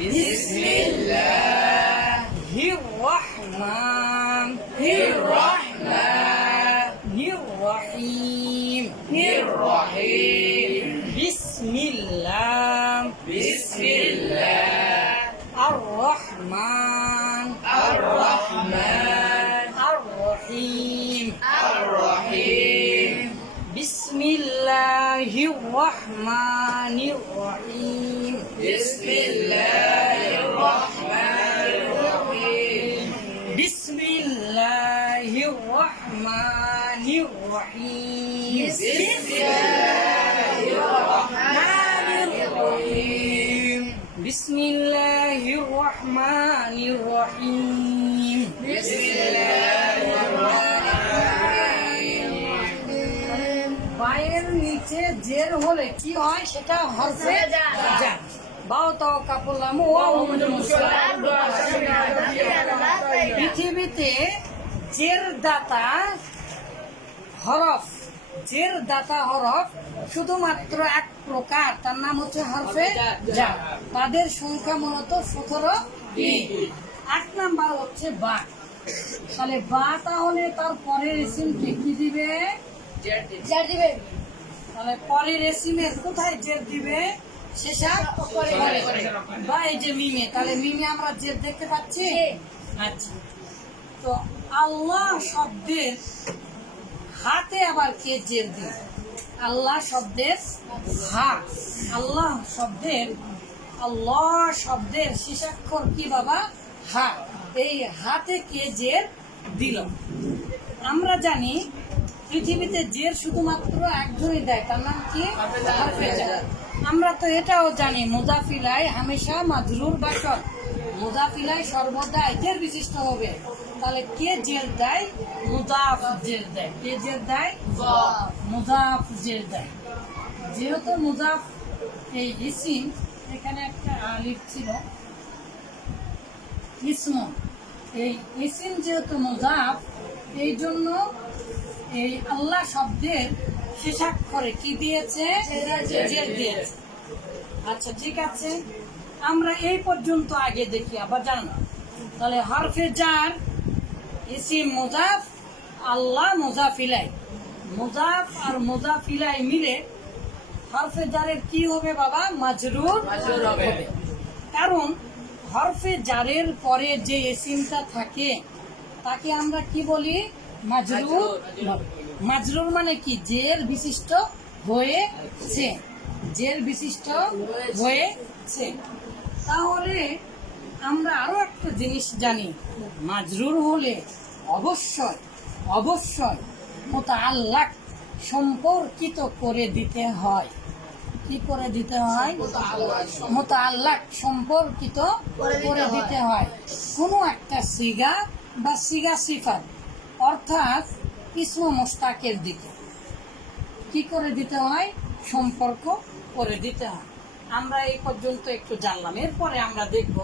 بسم الله الرحمن الرحمن الرحيم الرحيم بسم الله بسم الله الرحمن الرحيم بسم الله الرحمن الرحيم بسم الله الرحمن الرحيم بسم الله الرحمن الرحيم পায়ের নিচে জের হলে কি হয় সেটা হরফে যা বাও তাও কাপড়লাম ও পৃথিবীতে জের দাতা হরফ জের দাতা হরফ শুধুমাত্র এক প্রকার তার নাম হচ্ছে হরফে যা তাদের সংখ্যা মূলত সতেরো আট নাম্বার হচ্ছে বা। তাহলে বা তাহলে তার পরের ইসিমকে কি দিবে? তাহলে পরের রেসিমের কোথায় জের দিবে? শেষা পরে বা এই যে মিমে তাহলে মিমে আমরা জের দেখতে পাচ্ছি? আচ্ছা। তো আল্লাহ শব্দের হাতে আবার কে জের দিবে? আল্লাহ শব্দের হা আল্লাহ শব্দের আল্লাহ শব্দের শেষাক্ষর কি বাবা? হা এই হাতে কে জের দিল? আমরা জানি পৃথিবীতে জের শুধুমাত্র একজনই দেয়, তার নাম কি। আমরা তো এটাও জানি মুজাফিলায় হামেশা মাজরুর বাসন মুজাফিলায় সর্বদা জের বিশিষ্ট হবে। তাহলে কে জের দেয়? মুজাফ জের দেয়। কে জের দেয়? মুজাফ জের দেয়। যেহেতু মুজাফ এই ইসিম এখানে একটা আলিফ ছিল। ইসম। এই ইসিম যেহেতু মুজাফ এই জন্য এই আল্লাহ শব্দের শেষাক্ষরে কি দিয়েছে? জের দিয়েছে। আচ্ছা ঠিক আছে। আমরা এই পর্যন্ত আগে দেখি আবার জানো। তাহলে হরফে জার ইসিম মুজাফ আল্লাহ মুজাফিলাই মুজাফ আর মুজাফিলাই মিলে হরফে জারের কি হবে বাবা? মাজরুর হবে। কারণ হরফে জারের পরে যে এসিমটা থাকে তাকে আমরা কি বলি? মাজরুর মাজরুর। মাজরুর। মানে কি? জের বিশিষ্ট হয়েছে। জের বিশিষ্ট হয়েছে। তাহলে আমরা আরও একটা জিনিস জানি মাজরুর হলে অবশ্যই অবশ্যই মতো আল্লাহ সম্পর্কিত করে দিতে হয়। কি করে দিতে হয়? মতো আল্লাহ সম্পর্কিত করে দিতে হয়। কোনো একটা সিগা বা সিগা সিফাত অর্থাৎ ইসমু মোস্তাকের দিকে। কি করে দিতে হয়? সম্পর্ক করে দিতে হয়। আমরা এই পর্যন্ত একটু জানলাম। এরপরে আমরা দেখব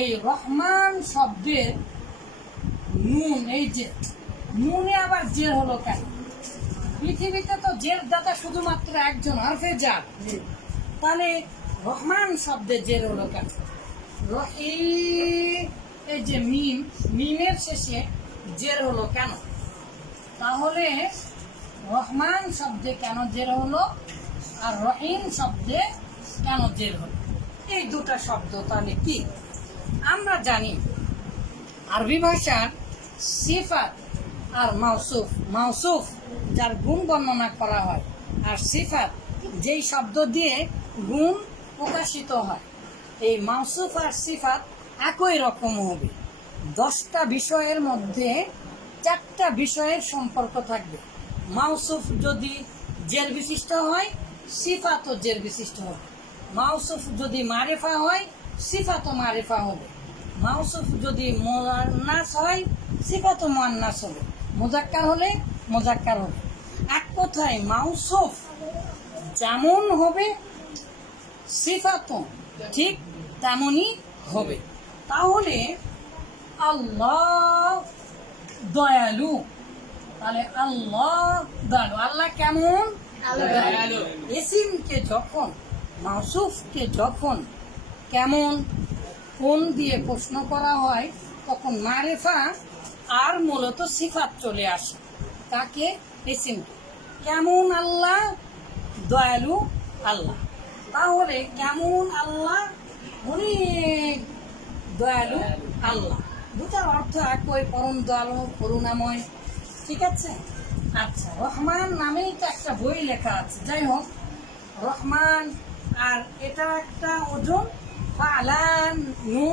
এই রহমান শব্দের নুন এই যে নুনে আবার জের হলো কেন? পৃথিবীতে তো জের দাতা শুধুমাত্র একজন হরফে জাত তাহলে রহমান শব্দে জের হলো কেন? এই যে মিম মিমের শেষে জের হলো কেন? তাহলে রহমান শব্দে কেন জের হলো আর রহিম শব্দে কেন জের হলো? এই দুটা শব্দ তাহলে কি? আমরা জানি আরবি ভাষার সিফাত আর মাউসুফ মাউসুফ যার গুণ বর্ণনা করা হয় আর সিফাত যেই শব্দ দিয়ে গুণ প্রকাশিত হয়, এই মাউসুফ আর সিফাত একই রকম হবে। দশটা বিষয়ের মধ্যে চারটা বিষয়ের সম্পর্ক থাকবে। মাউসুফ যদি জের বিশিষ্ট হয়, সিফাতও জের বিশিষ্ট হবে। মাউসুফ যদি মারেফা হয় সিফাতও মারেফা হবে। মাউসুফ যদি মোয়ান্নাস হয় সিফাতও মোয়ান্নাস হবে। মোজাক্কার হলে মোজাক্কার হবে। এক কথায় মাউসুফ যেমন হবে সিফাতও ঠিক তেমনই হবে। তাহলে আল্লাহ দয়ালু। তাহলে আল্লাহ দয়ালু। আল্লাহ কেমন? দয়ালু। এসিমকে যখন মাউসুফকে যখন কেমন কোন দিয়ে প্রশ্ন করা হয়, তখন মারেফা আর মূলত সিফাত চলে আসে। তাকে এসিম কেমন আল্লাহ? দয়ালু আল্লাহ। তাহলে কেমন আল্লাহ? অনেক দয়ালু আল্লাহ। দুটার অর্থ একই, পরম দয়ালু, করুণাময়। ঠিক আছে? আচ্ছা রহমান নামেই তো একটা বই লেখা আছে। যাই হোক, রহমান আর এটা একটা ওজন ফালান নু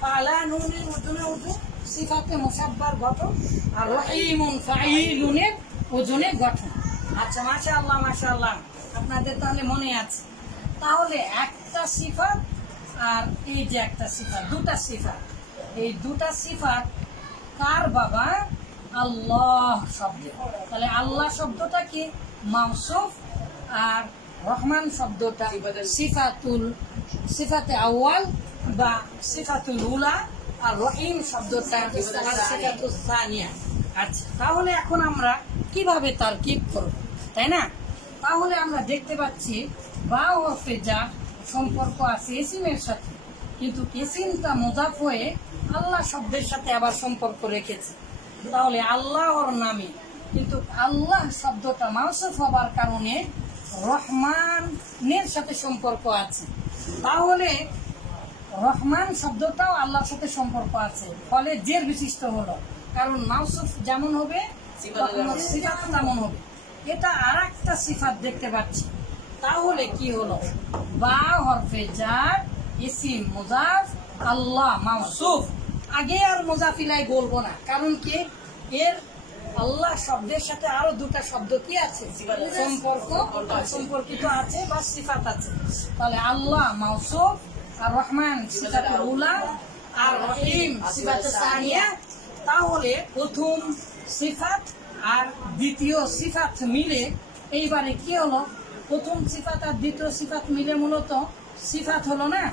ফালানুনের ওজনে ওজন সিফাতে মোসাব্বার গঠন আর রহিমুন ফাইলুনের ওজনে গঠন। আচ্ছা মাশা আল্লাহ মাশা আল্লাহ আপনাদের তাহলে মনে আছে। তাহলে একটা সিফাত আর এই যে একটা সিফাত, দুটা সিফাত। এই দুটা সিফাত কার বাবা? আল্লাহ শব্দ। তাহলে আল্লাহ শব্দটা কি? মাউসুফ আর রহমান শব্দটা সিফাতুল, সিফাতে আউয়াল বা সিফাতুল উলা আর রহিম শব্দটা সিফাতুল সানিয়া। আচ্ছা তাহলে এখন আমরা কীভাবে তার কিপ করব, তাই না? তাহলে আমরা দেখতে পাচ্ছি বা ওরফে যা সম্পর্ক আছে এসিমের সাথে, কিন্তু এসিমটা মোজাফ হয়ে আল্লাহ শব্দের সাথে আবার সম্পর্ক রেখেছে। তাহলে আল্লাহর নামে, কিন্তু আল্লাহ শব্দটা মাউসুফ হবার কারণে রহমানের সাথে সম্পর্ক আছে। তাহলে রহমান শব্দটাও আল্লাহর সাথে সম্পর্ক আছে। ফলে জের বিশিষ্ট হলো। কারণ মাউসুফ যেমন হবে সিফাত তেমন হবে। এটা আর একটা সিফাত দেখতে পাচ্ছি। তাহলে কি হলো? বা হরফে যার ইসিম মুজাফ আল্লাহ মাউসুফ। আগে আর মুজাফিলাই বলব না। কারণ কি? এর আল্লাহ শব্দের সাথে আরও দুটা শব্দ কি আছে? সম্পর্ক সম্পর্কিত আছে বা সিফাত আছে। তাহলে আল্লাহ মাউসুফ আর রহমান সিফাতুল উলা আর রহিম সিফাতে সানিয়া। তাহলে প্রথম সিফাত আর দ্বিতীয় সিফাত মিলে এইবারে কি হলো? প্রথম সিফাত আর দ্বিতীয় সিফাত মিলে মূলত সিফাত হলো না?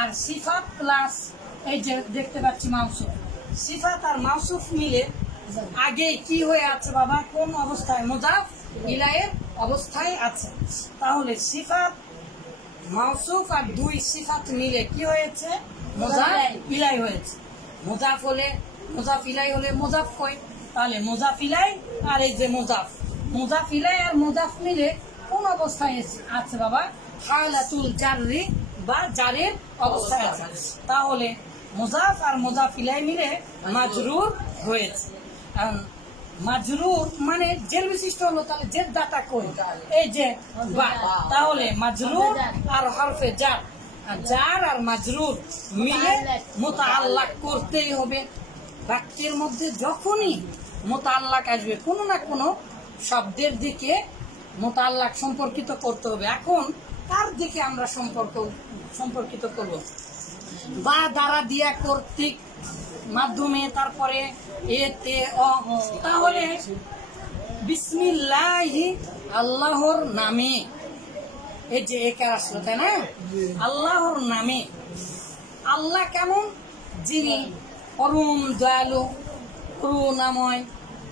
আর সিফাত প্লাস এই যে দেখতে পাচ্ছি মাউসুফ। সিফাত আর মাউসুফ মিলে আগে কি হয়ে আছে বাবা? কোন অবস্থায়? মোজাফ ইলায়ের অবস্থায় আছে। তাহলে সিফাত মাউসুফ আর দুই সিফাত মিলে কি হয়েছে? মোজাফ ইলাই হয়েছে। মোজাফ হলে মোজাফ ইলাই হলে মোজাফ কই তাহলে মোজাফ ইলাই আর এই যে মোজাফ মোজাফ ইলাই আর মোজাফ মিলে কোন অবস্থায় আছে বাবা? হালাতুল জাররি বা জারের অবস্থায় আছে। তাহলে মোজাফ আর মোজাফ ইলাই মিলে মাজরুর হয়েছে। মাজরুর মানে জের বিশিষ্ট হলো তাহলে জের দাতা কই? এই যে বা তাহলে মাজরুর আর হরফে জার। জার আর মাজরুর মিলে মোতাল্লাক করতেই হবে। বাক্যের মধ্যে যখনই মোতাল্লাক আসবে, কোনো না কোনো শব্দের দিকে মোতাল্লাক সম্পর্কিত করতে হবে। এখন তার দিকে আমরা সম্পর্ক সম্পর্কিত করব? বা দ্বারা দিয়া কর্তৃক মাধ্যমে তারপরে এতে তাহলে বিসমিল্লাহি আল্লাহর নামে। এই যে একার আসলো তাই না? আল্লাহর নামে। আল্লাহ কেমন? যিনি পরম দয়ালু করুণাময়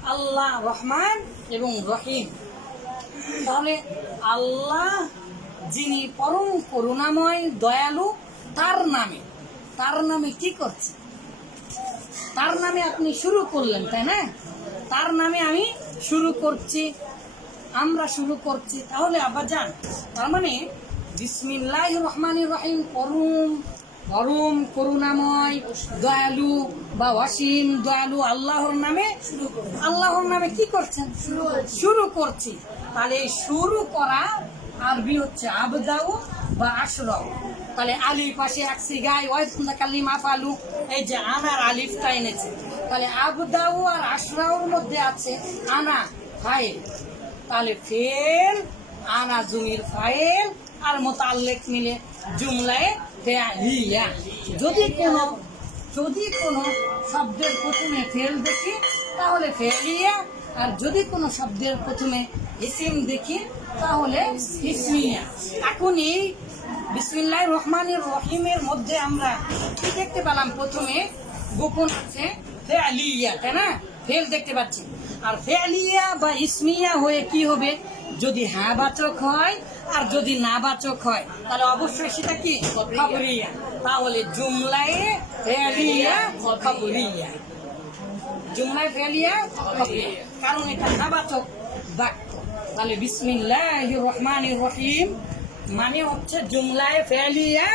আল্লাহ রহমান এবং রহিম। তাহলে আল্লাহ যিনি পরম করুণাময় দয়ালু তার নামে। তার নামে কি করছে? তার নামে আপনি শুরু করলেন তাই না? তার নামে আমি শুরু করছি আমরা শুরু করছি। তাহলে আবার যান। তার মানে বিসমিল্লাহ রহমান রহিম করুম পরম করুণাময় দয়ালু বা অসীম দয়ালু আল্লাহর নামে আল্লাহর নামে কি করছেন? শুরু করছি। তাহলে শুরু করা আরবি হচ্ছে আবদাউ বা আশরাও তাহলে আলি পাশে এক সিগাই, ওই কালিম আফালু এই যে আনার আলিফটা এনেছে। তাহলে আবদাউ আর আশরাউর মধ্যে আছে আনা ফাইল, তাহলে ফেল, আনা জুমির ফাইল আর মোতাল্লেক মিলে জুমলায় ফেলিয়া যদি কোনো যদি কোনো শব্দের প্রথমে ফেল দেখি, তাহলে ফেলিয়া, আর যদি কোনো শব্দের প্রথমে ইসিম দেখি, তাহলে ইসমিয়া এখন এই বিসমিল্লাহ রহমানের রহিমের মধ্যে আমরা কি দেখতে পেলাম? প্রথমে গোপন আছে ফে তাই না? ফেল দেখতে পাচ্ছি। আর ফেলিয়া বা ইসমিয়া হয়ে কি হবে? যদি হ্যাঁ বাচক হয় আর যদি না বাচক হয়, তাহলে অবশ্যই সেটা কি? খবরিয়া। তাহলে জুমলায় ফেলিয়া খবরিয়া। জুমলায় ফেলিয়া কারণ এটা হ্যাঁ বাচক, বাক্য। তাহলে বিসমিল্লাহ রহমান রহিম মানে হচ্ছে জুমলায় ফেলিয়ে